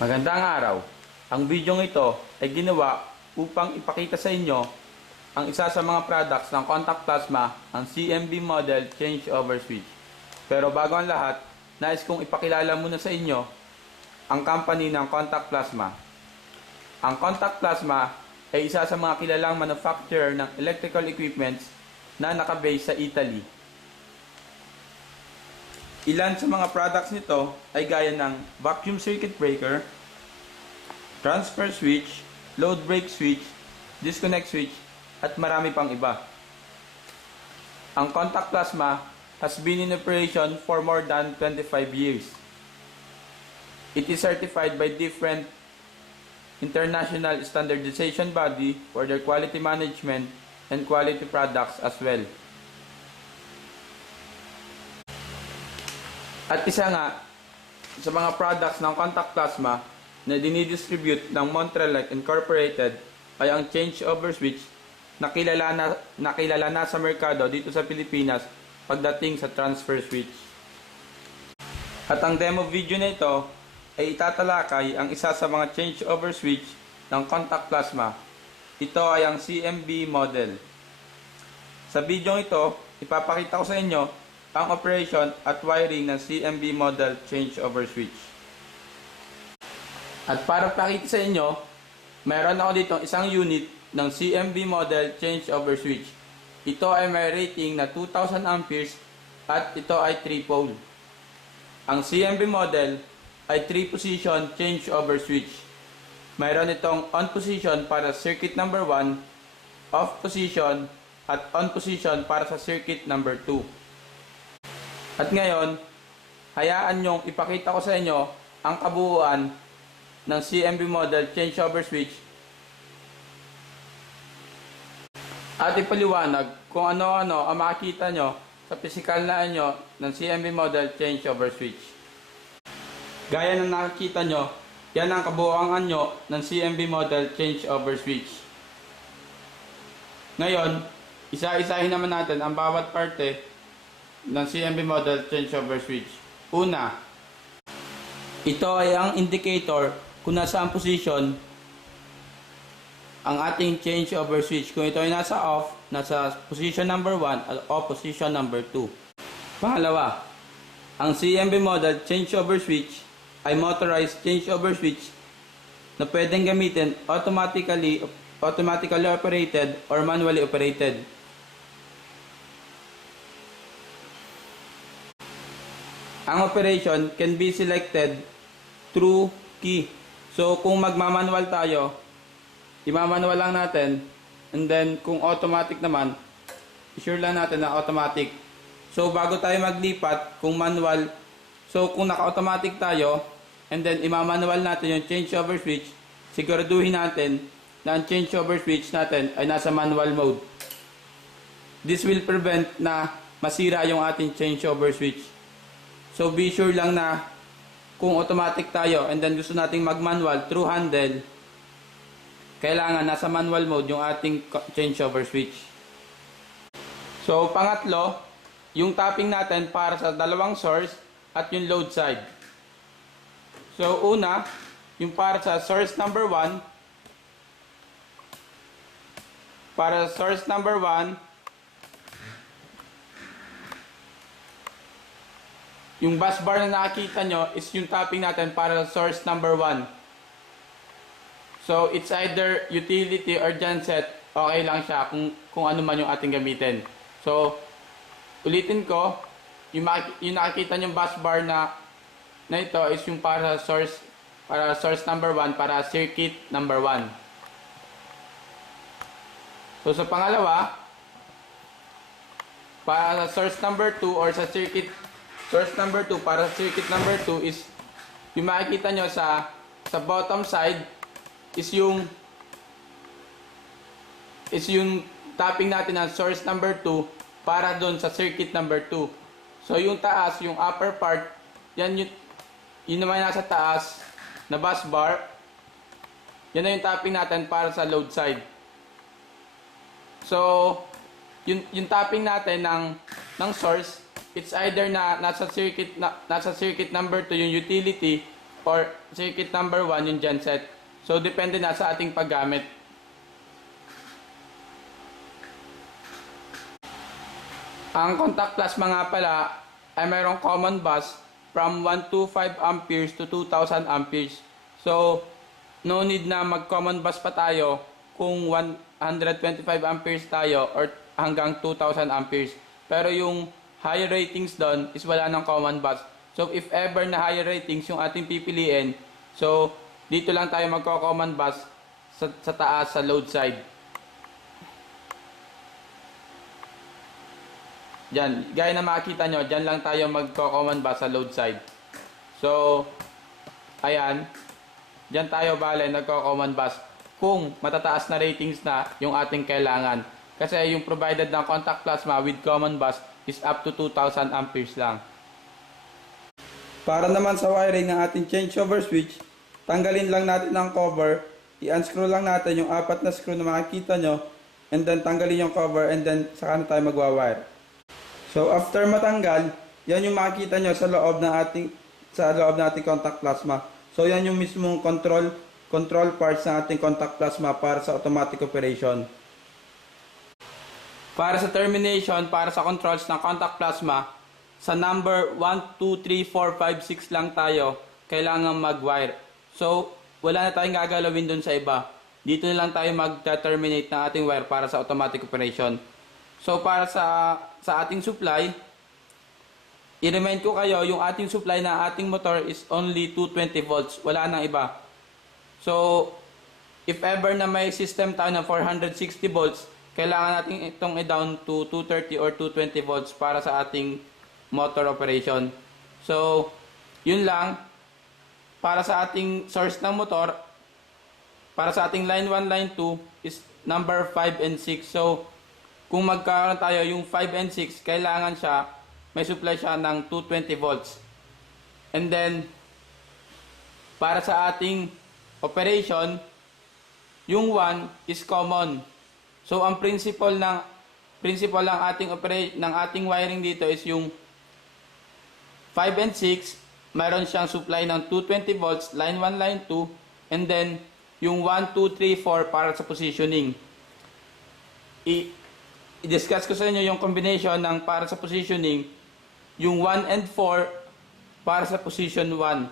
Magandang araw. Ang bidyong ito ay ginawa upang ipakita sa inyo ang isa sa mga products ng contact plasma, ang CMB model changeover switch. Pero bago ang lahat, nais kong ipakilala muna sa inyo ang company ng contact plasma. Ang contact plasma ay isa sa mga kilalang manufacturer ng electrical equipments na nakabase sa Italy. Ilan sa mga products nito ay gaya ng vacuum circuit breaker, transfer switch, load break switch, disconnect switch, at marami pang iba. Ang contact plasma has been in operation for more than 25 years. It is certified by different international standardization body for their quality management and quality products as well. At isa nga sa mga products ng contact plasma na dinidistribute ng Montreal Incorporated ay ang changeover switch na kilala na sa merkado dito sa Pilipinas pagdating sa transfer switch. At ang demo video na ito ay itatalakay ang isa sa mga changeover switch ng contact plasma. Ito ay ang CMB model. Sa video ito, ipapakita ko sa inyo ang operation at wiring ng CMB model changeover switch. At para pakita sa inyo, mayroon ako dito isang unit ng CMB model changeover switch. Ito ay may rating na 2000 amperes at ito ay 3 pole. Ang CMB model ay 3 position changeover switch. Mayroon itong on position para circuit number 1, off position at on position para sa circuit number 2. At ngayon, hayaan nyong ipakita ko sa inyo ang kabuuan ng CMB model changeover switch at ipaliwanag kung ano-ano ang makikita nyo sa physical na anyo ng CMB model changeover switch. Gaya ng nakikita nyo, yan ang kabuuan anyo ng CMB model changeover switch. Ngayon, isa-isahin naman natin ang bawat parte ng CMB model changeover switch. Una, ito ay ang indicator kung nasaan position ang ating changeover switch. Kung ito ay nasa off, nasa position number 1 at off position number 2. Pangalawa, ang CMB model changeover switch ay motorized changeover switch na pwedeng gamitin automatically operated or manually operated. Ang operation can be selected through key. So, kung magmamanual tayo, imamanual lang natin. And then, kung automatic naman, sure lang natin na automatic. So, bago tayo maglipat, kung manual, so kung naka-automatic tayo, and then imamanual natin yung changeover switch, siguraduhin natin na ang changeover switch natin ay nasa manual mode. This will prevent na masira yung ating changeover switch. So, be sure lang na kung automatic tayo and then gusto nating mag-manual through handle, kailangan nasa manual mode yung ating changeover switch. So, pangatlo, yung tapping natin para sa dalawang source at yung load side. So, una, yung para sa source number 1, para sa source number 1, yung bus bar na nakikita nyo is yung tapping natin para sa source number 1. So, it's either utility or genset, okay lang siya kung ano man yung ating gamitin. So, ulitin ko, yung nakikita nyo bus bar na ito is yung para source number 1, para circuit number 1. So, sa pangalawa, para sa source number 2 or sa source number 2 para circuit number 2 is yung makikita nyo sa bottom side is yung tapping natin ng source number 2 para doon sa circuit number 2. So yung taas, yung upper part, yan yun naman nasa taas na bus bar. Yan na yung tapping natin para sa load side. So yung tapping natin ng source, it's either na nasa circuit number 2 yung utility or circuit number 1 yung genset. So, depende na sa ating paggamit. Ang contact plasma nga pala ay mayroong common bus from 125 amperes to 2000 amperes. So, no need na mag-common bus pa tayo kung 125 amperes tayo or hanggang 2000 amperes. Pero yung high ratings doon is wala ng common bus. So, if ever na high ratings yung ating pipiliin, so, dito lang tayo magko-common bus sa taas, sa load side. Diyan, gaya na makikita nyo, dyan lang tayo magko-common bus sa load side. So, ayan, dyan tayo bale nagko-common bus kung matataas na ratings na yung ating kailangan. Kasi yung provided ng contact plasma with common bus is up to 2000 amperes lang. Para naman sa wiring ng ating changeover switch, tanggalin lang natin ang cover, i-unscrew lang natin yung 4 na screw na makikita nyo, and then tanggalin yung cover, and then saka na tayo magwa-wire. So after matanggal, yan yung makikita nyo sa loob ng ating contact plasma. So yan yung mismong control parts ng ating contact plasma para sa automatic operation. Para sa termination, para sa controls ng contact plasma, sa number 1, 2, 3, 4, 5, 6 lang tayo kailangan mag-wire. So wala na tayong gagalawin dun sa iba. Dito na lang tayo mag-terminate ng ating wire para sa automatic operation. So para sa ating supply, i-remind ko kayo, yung ating supply na ating motor is only 220 volts. Wala nang iba. So, if ever na may system tayo na 460 volts, kailangan natin itong i-down to 230 or 220 volts para sa ating motor operation. So, yun lang. Para sa ating source ng motor, para sa ating line 1, line 2 is number 5 and 6. So, kung magkaroon tayo yung 5 and 6, kailangan siya, may supply siya ng 220 volts. And then, para sa ating operation, yung 1 is common. So, ang principle ng ating wiring dito is yung 5 and 6, mayroon siyang supply ng 220 volts, line 1, line 2, and then, yung 1, 2, 3, 4 para sa positioning. I-discuss ko sa inyo yung combination ng para sa positioning, yung 1 and 4 para sa position 1,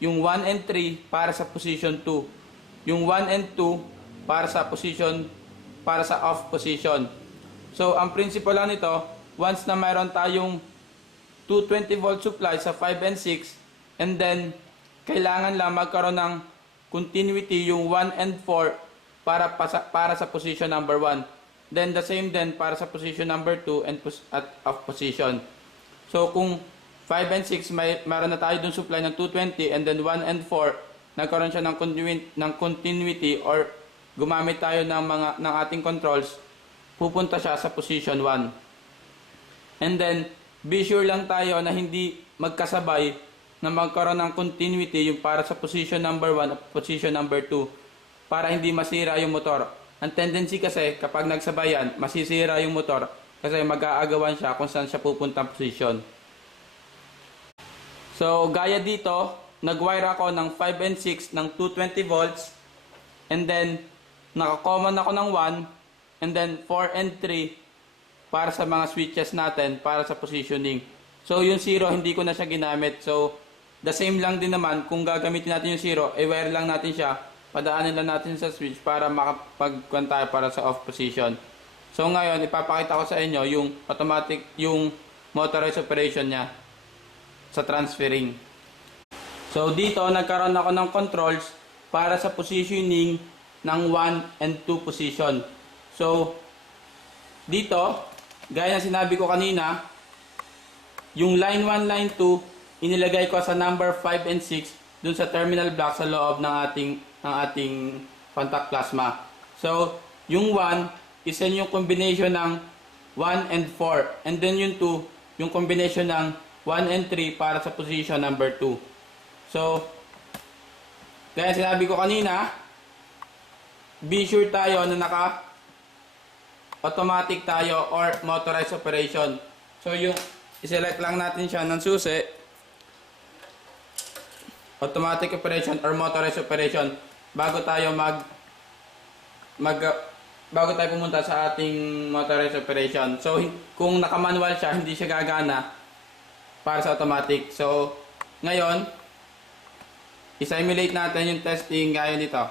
yung 1 and 3 para sa position 2, yung 1 and 2 para sa off position. So, ang principle lang nito, once na mayroon tayong 220 volt supply sa 5 and 6, and then, kailangan lang magkaroon ng continuity yung 1 and 4 para sa position number 1. Then the same then para sa position number 2 and at off position. So kung 5 and 6 mayroon na tayo dun supply ng 220, and then 1 and 4 nagkaroon siya ng continuity or gumamit tayo ng ating controls, pupunta siya sa position 1. And then be sure lang tayo na hindi magkasabay na magkaroon ng continuity yung para sa position number 1 at position number 2 para hindi masira yung motor. Ang tendency kasi, kapag nagsabayan, masisira yung motor kasi mag-aagawan siya kung saan siya pupuntang position. So, gaya dito, nag-wire ako ng 5 and 6 ng 220 volts, and then, naka-common ako ng 1, and then 4 and 3 para sa mga switches natin, para sa positioning. So, yung 0, hindi ko na siya ginamit. So, the same lang din naman, kung gagamitin natin yung 0, i-wire lang natin siya, padaanin lang natin sa switch para makapag-kuhan tayo para sa off position. So ngayon, ipapakita ko sa inyo yung motorized operation niya sa transferring. So dito, nagkaroon ako ng controls para sa positioning ng 1 and 2 position. So dito, gaya na sinabi ko kanina, yung line 1, line 2, inilagay ko sa number 5 and 6 dun sa terminal block sa loob ng ating contact plasma. So, yung 1 is yung combination ng 1 and 4. And then yung 2, yung combination ng 1 and 3 para sa position number 2. So, gaya sinabi ko kanina, be sure tayo na automatic tayo or motorized operation. So, yung i-select lang natin siya ng susi. automatic operation or motorized operation bago tayo bago tayo pumunta sa ating motorized operation. So kung naka-manual siya, hindi siya gagana para sa automatic. So ngayon, i-simulate natin yung testing gaya nito.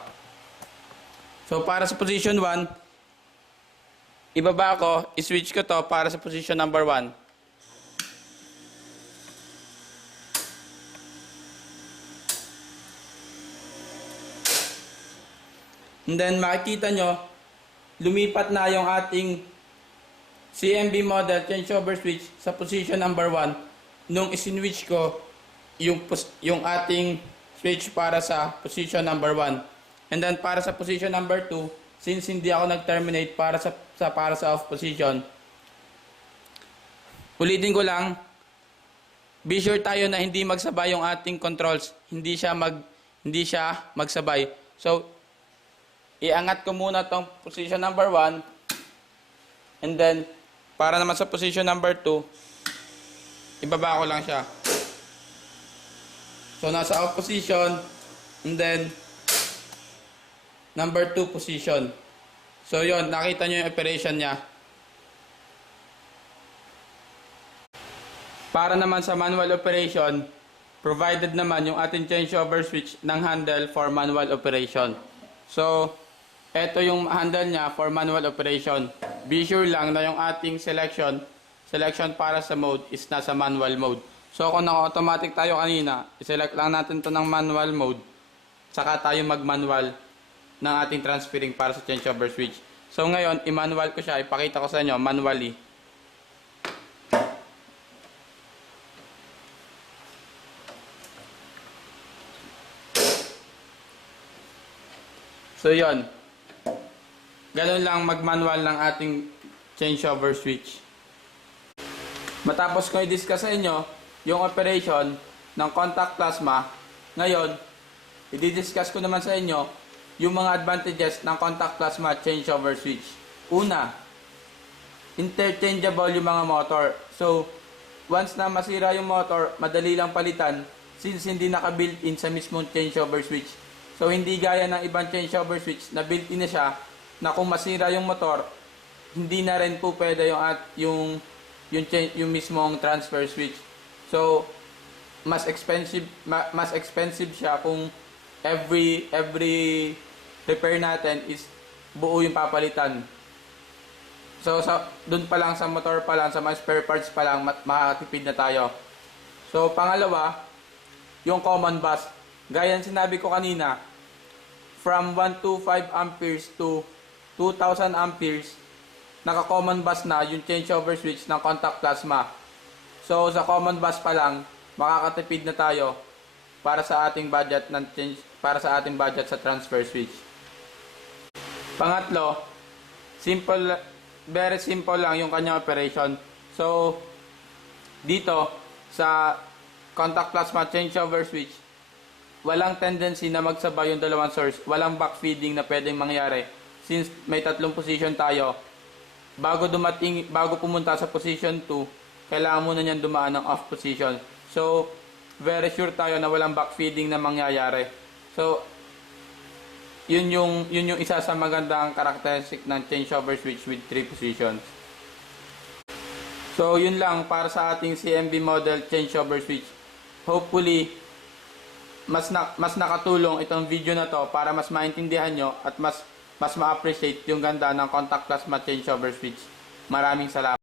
So para sa position 1, ibaba ko, i-switch ko to para sa position number 1. And then makikita nyo, lumipat na yung ating CMB model changeover switch sa position number 1 nung isinwitch ko yung ating switch para sa position number 1. And then para sa position number 2, since hindi ako nag-terminate para sa off position, ulitin ko lang, be sure tayo na hindi magsabay yung ating controls, hindi siya magsabay. So iangat ko muna tong position number 1, and then para naman sa position number 2, ibaba ko lang siya. So nasa off position, and then number 2 position. So yon, nakita nyo yung operation niya. Para naman sa manual operation, provided naman yung ating changeover switch ng handle for manual operation. So ito yung handle niya for manual operation. Be sure lang na yung ating selection para sa mode is nasa manual mode. So kung naka-automatic tayo kanina, i-select lang natin to ng manual mode, saka tayo mag-manual ng ating transferring para sa changeover switch. So ngayon, i-manual ko siya, ipakita ko sa inyo manually. So yon, ganun lang mag-manual ng ating changeover switch. Matapos ko i-discuss sa inyo yung operation ng contact plasma, ngayon, i-discuss ko naman sa inyo yung mga advantages ng contact plasma changeover switch. Una, interchangeable yung mga motor. So, once na masira yung motor, madali lang palitan since hindi naka-built-in sa mismong changeover switch. So, hindi gaya ng ibang changeover switch na built-in na siya na kung masira yung motor, hindi na rin po pwede yung mismong transfer switch. So, mas expensive siya kung every repair natin is buo yung papalitan. So doon pa lang sa motor pa lang, sa mga spare parts pa lang, makakatipid na tayo. So pangalawa, yung common bus. Gaya ng sinabi ko kanina, from 125 amperes to 2000 amperes, naka-common bus na yung changeover switch ng contact plasma. So sa common bus pa lang, makakatipid na tayo para sa ating budget sa transfer switch. Pangatlo, very simple lang yung kanyang operation. So dito sa contact plasma changeover switch, walang tendency na magsabay yung dalawang source, walang backfeeding na pwedeng mangyari since may tatlong position tayo. Bago pumunta sa position 2, kailangan muna niyan dumaan ng off position. So, very sure tayo na walang backfeeding na mangyayari. So, yun yung isa sa magandang characteristic ng changeover switch with 3 positions. So, yun lang para sa ating CMB model changeover switch. Hopefully, mas nakatulong itong video na to para mas maintindihan nyo at mas ma-appreciate yung ganda ng contact plasma changeover switch. Maraming salamat.